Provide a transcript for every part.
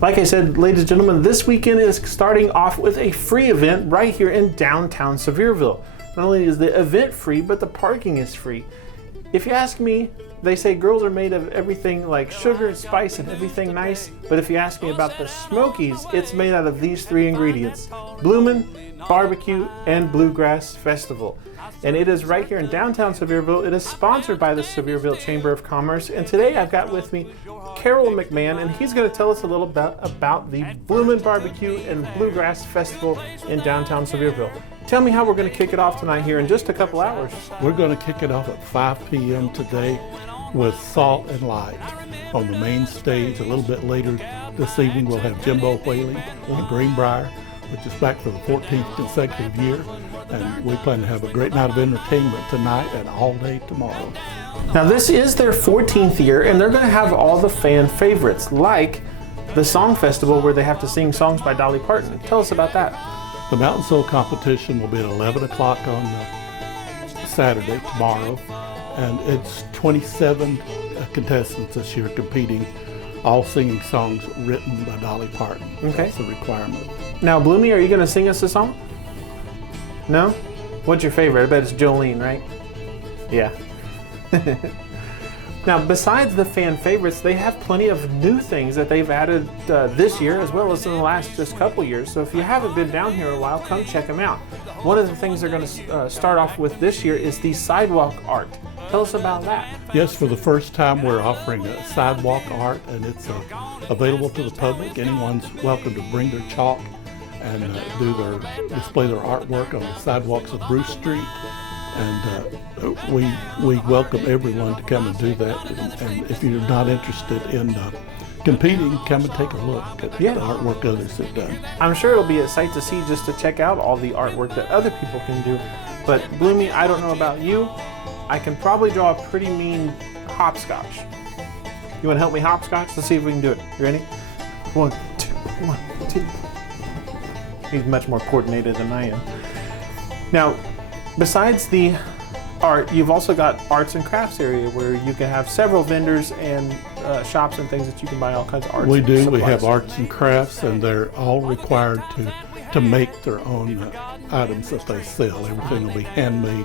Like I said, ladies and gentlemen, this weekend is starting off with a free event right here in downtown Sevierville. Not only is the event free, but the parking is free. If you ask me, they say girls are made of everything like sugar and spice and everything nice, but if you ask me about the Smokies, it's made out of these three ingredients: Bloomin BBQ and Bluegrass Festival. And it is right here in downtown Sevierville. It is sponsored by the Sevierville Chamber of Commerce. And today I've got with me Carol McMahon, and he's going to tell us a little bit about the Bloomin BBQ and Bluegrass Festival in downtown Sevierville. Tell me how we're going to kick it off tonight here in just a couple hours. We're going to kick it off at 5 p.m. today with Salt and Light on the main stage. A little bit later this evening we'll have Jimbo Whaley in Greenbrier, which is back for the 14th consecutive year. And we plan to have a great night of entertainment tonight and all day tomorrow. Now this is their 14th year, and they're going to have all the fan favorites, like the Song Festival where they have to sing songs by Dolly Parton. Tell us about that. The Mountain Soul competition will be at 11 o'clock on Saturday, tomorrow, and it's 27 contestants this year competing, all singing songs written by Dolly Parton. Okay. That's the requirement. Now, Bloomy, are you going to sing us a song? No? What's your favorite? I bet it's Jolene, right? Yeah. Now, besides the fan favorites, they have plenty of new things that they've added this year, as well as in the last just couple years. So if you haven't been down here a while, come check them out. One of the things they're going to start off with this year is the sidewalk art. Tell us about that. Yes, for the first time we're offering a sidewalk art, and it's available to the public. Anyone's welcome to bring their chalk and display their artwork on the sidewalks of Bruce Street. And we welcome everyone to come and do that. And if you're not interested in competing, come and take a look at the artwork others have done. I'm sure it'll be a sight to see just to check out all the artwork that other people can do. But Bloomy, I don't know about you, I can probably draw a pretty mean hopscotch. You want to help me hopscotch? Let's see if we can do it. You ready? 1, 2, 1, 2. He's much more coordinated than I am. Now, besides the art, you've also got arts and crafts area where you can have several vendors and shops and things that you can buy all kinds of arts. We do. Supplies. We have arts and crafts, and they're all required to make their own items that they sell. Everything will be handmade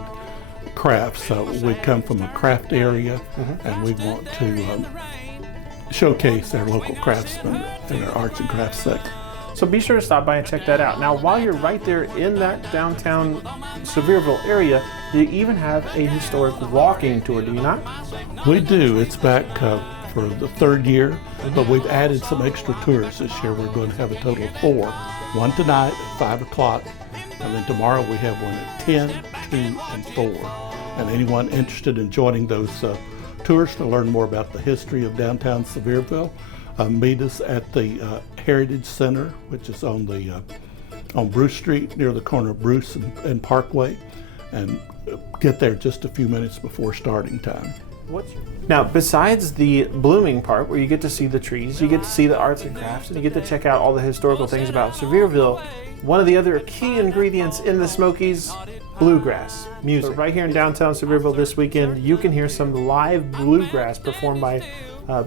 crafts. So we come from a craft area, and we want to showcase their local craftsmen in their arts and crafts section. So be sure to stop by and check that out. Now, while you're right there in that downtown Sevierville area, you even have a historic walking tour, do you not? We do. It's back for the third year, but we've added some extra tours this year. We're going to have a total of 4. One tonight at 5 o'clock, and then tomorrow we have one at 10, 2, and 4. And anyone interested in joining those tours to learn more about the history of downtown Sevierville, meet us at the Heritage Center, which is on Bruce Street, near the corner of Bruce and Parkway, and get there just a few minutes before starting time. Now, besides the blooming part, where you get to see the trees, you get to see the arts and crafts, and you get to check out all the historical things about Sevierville, one of the other key ingredients in the Smokies, bluegrass music. So right here in downtown Sevierville this weekend, you can hear some live bluegrass performed by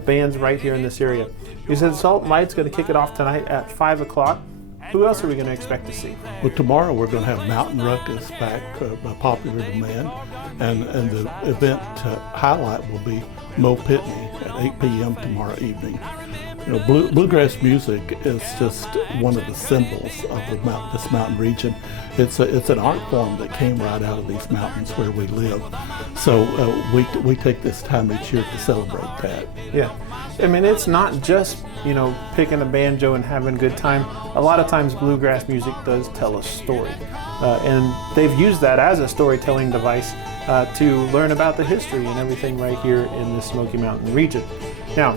bands right here in this area. You said Salt and Light's going to kick it off tonight at 5 o'clock. Who else are we going to expect to see? Well, tomorrow we're going to have Mountain Ruckus back by popular demand, and the event highlight will be Mo Pitney at 8 p.m. tomorrow evening. You know, bluegrass music is just one of the symbols of this mountain region. It's an art form that came right out of these mountains where we live. So we take this time each year to celebrate that. Yeah, I mean, it's not just, picking a banjo and having a good time. A lot of times bluegrass music does tell a story. And they've used that as a storytelling device to learn about the history and everything right here in the Smoky Mountain region. Now,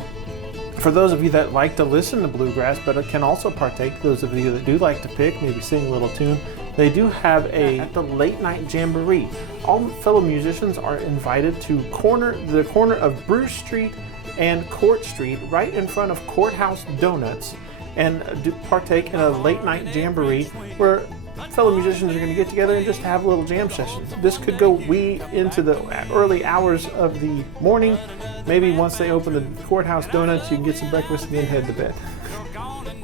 for those of you that like to listen to bluegrass but can also partake, those of you that do like to pick, maybe sing a little tune, they do have the late night jamboree. All fellow musicians are invited to the corner of Bruce Street and Court Street, right in front of Courthouse Donuts, and partake in a late night jamboree where fellow musicians are going to get together and just have a little jam session. This could go into the early hours of the morning. Maybe once they open the Courthouse Donuts, you can get some breakfast and then head to bed.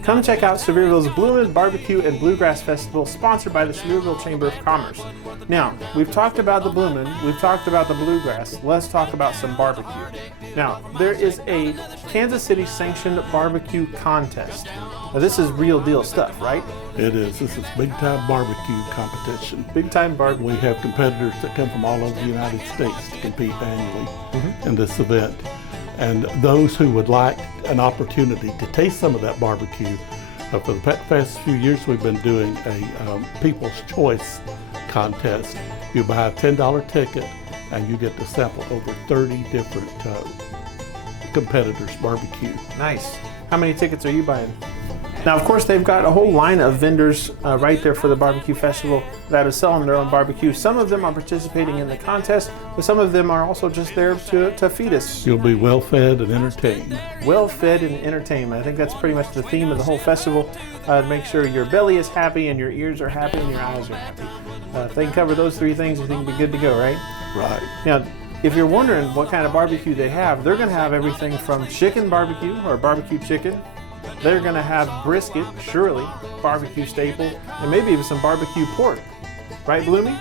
Come check out Sevierville's Bloomin BBQ and Bluegrass Festival, sponsored by the Sevierville Chamber of Commerce. Now, we've talked about the Bloomin', we've talked about the Bluegrass. Let's talk about some barbecue. Now, there is a Kansas City sanctioned barbecue contest. Now, this is real deal stuff, right? It is. This is big time barbecue competition. Big time barbecue. We have competitors that come from all over the United States to compete annually in this event. And those who would like an opportunity to taste some of that barbecue, for the past few years we've been doing a People's Choice contest. You buy a $10 ticket and you get to sample over 30 different competitors' barbecue. Nice. How many tickets are you buying? Now, of course, they've got a whole line of vendors right there for the barbecue festival that is selling their own barbecue. Some of them are participating in the contest, but some of them are also just there to feed us. You'll be well fed and entertained. Well fed and entertainment. I think that's pretty much the theme of the whole festival. Make sure your belly is happy and your ears are happy and your eyes are happy. If they can cover those three things, you think you'll be good to go, right? Right. Now, if you're wondering what kind of barbecue they have, they're going to have everything from chicken barbecue or barbecue chicken. They're going to have brisket, surely, barbecue staple, and maybe even some barbecue pork. Right, Bloomy?